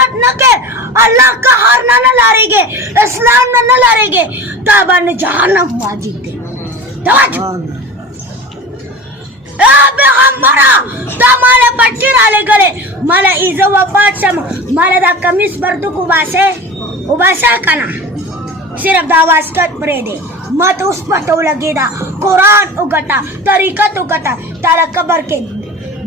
मेहनत न के अल्लाह का हार ना लारेगे, इस्लाम ना लारेगे, ताबा ने जहन्नम वाजिते तवज्जो पैगंबरा तमाला पट्टी राले गले मला इजो वपाट मला दा कमीज बरदुक उबासे कना सिर्फ दावास कट परे दे मत उस पटो लगेदा कुरान उगटा तरीकत उगटा ताला कबर के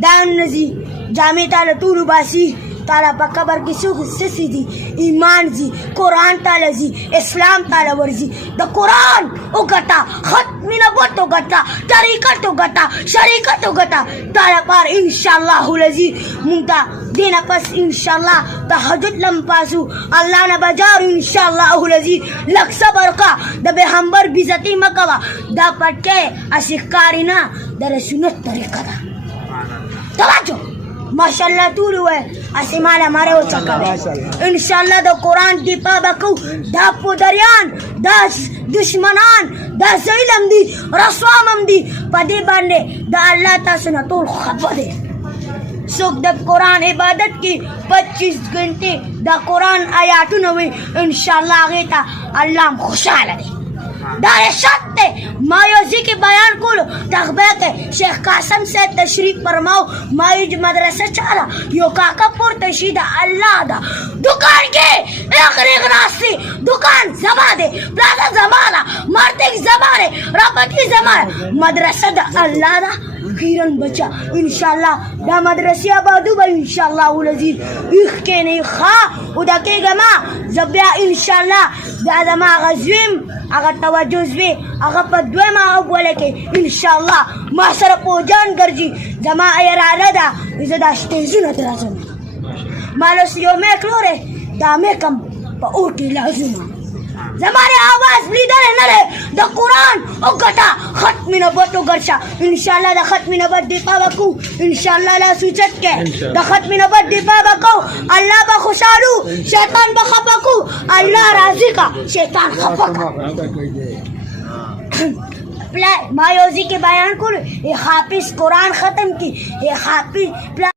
दान नजी जामे ताला तूलू बासी ताला कबर की सुख सिसी दी ईमान जी कुरान ताला जी इस्लाम ताला वर्जी द कुरान उगटा खत्मी नबूवत उगटा तरीकत उगटा शरीकत उगटा ताला पार इंशाअल्लाह लजी मुंता देना पस इंशाअल्लाह तहज्जुद लंपासु अल्लाह ने बजार इंशाअल्लाह लजी लक सबर का द बेहंबर बिजती मकवा द पटके अशिकारिना द सुन्नत तरीका दा तवज्जो माशाअल्लाह तूलू है असिमाला मारे हो चक्का इंशाअल्लाह द कुरान दी पाबकू दा पुदरियान दा दुश्मनान दा ज़िलम दी रस्वामम दी पदी बांडे दा अल्लाह ता सुनतुल खबदे सुख द कुरान इबादत की 25 घंटे द कुरान आयातु नवी इंशाअल्लाह गेता अल्लाह खुशहाल दे दारे शत्ते मायूसी के बयान को तखबे के शेख कासम से तशरीफ फरमाओ मायूज मदरसा चाला यो काकापुर तशीदा अल्लाह दा दुकान के एक रास्ते दुकान जमा दे प्लाजा जमाना मर्ते की जमाने रबती जमाने मदरसा दा अल्लाह दा खीरन बचा इंशाअल्लाह दा मदरसिया बादू बा इंशाअल्लाह उलजीज इखके नहीं खा उदा के गमा जबिया इंशाअल्लाह दा जमा गजविम अगर तवज्जुज़ अगर पद्वे मा बोले के इंशाअल्लाह मासर पोजान गर्जी जमा अयरादा इजदा स्टेजु नतराजन मालस यो में क्लोरे दामे कम पऊटी लाजुमा जमारे आवाज लीडर है नरे द कुरान ओ गटा खत्मी नबतो गर्शा इंशाअल्लाह द खत्मी नबत दीपा बकू इंशाअल्लाह ला सुचत के द खत्मी नबत दीपा बकू अल्लाह बा खुशालू शैतान बा खपकू अल्लाह राजी का शैतान खपका मायूसी के बयान को ये हाफिज कुरान खत्म की ये हाफिज